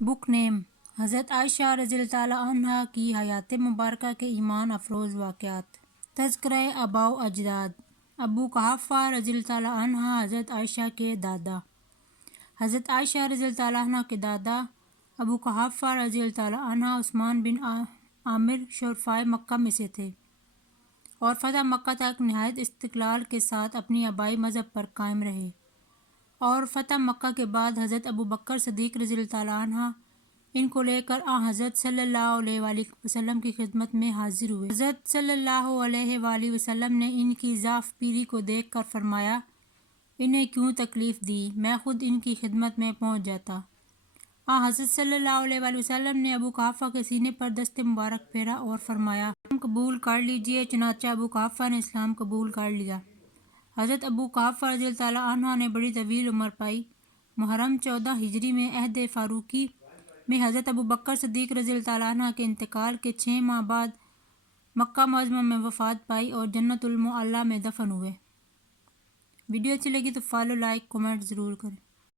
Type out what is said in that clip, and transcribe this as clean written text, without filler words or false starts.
بک نیم: حضرت عائشہ رضی اللہ تعالیٰ عنہا کی حیات مبارکہ کے ایمان افروز واقعات۔ تذکرہ آباء و اجداد۔ ابو قحافہ رضی اللہ تعالیٰ عنہ حضرت عائشہ کے دادا۔ حضرت عائشہ رضی اللہ تعالیٰ عنہ کے دادا ابو قحافہ رضی اللہ تعالیٰ عنہ عثمان بن عامر شرفائے مکہ میں سے تھے اور فتح مکہ تک نہایت استقلال کے ساتھ اپنی آبائی مذہب پر قائم رہے، اور فتح مکہ کے بعد حضرت ابو بکر صدیق رضی اللہ تعالیٰ عنہ ان کو لے کر حضرت صلی اللہ علیہ وآلہ وسلم کی خدمت میں حاضر ہوئے۔ حضرت صلی اللہ علیہ وآلہ وسلم نے ان کی ضعف پیری کو دیکھ کر فرمایا، انہیں کیوں تکلیف دی، میں خود ان کی خدمت میں پہنچ جاتا۔ حضرت صلی اللہ علیہ وآلہ وسلم نے ابو قحافہ کے سینے پر دست مبارک پھیرا اور فرمایا، اسلام قبول کر لیجئے۔ چنانچہ ابو قحافہ نے اسلام قبول کر لیا۔ حضرت ابو قحافہ رضی اللہ تعالیٰ عنہ نے بڑی طویل عمر پائی۔ محرم 14 ہجری میں عہد فاروقی میں حضرت ابو بکر صدیق رضی اللہ تعالیٰ عنہ کے انتقال کے 6 ماہ بعد مکہ معظمہ میں وفات پائی اور جنت المعلیٰ میں دفن ہوئے۔ ویڈیو اچھی لگی تو فالو، لائک، کومنٹ ضرور کریں۔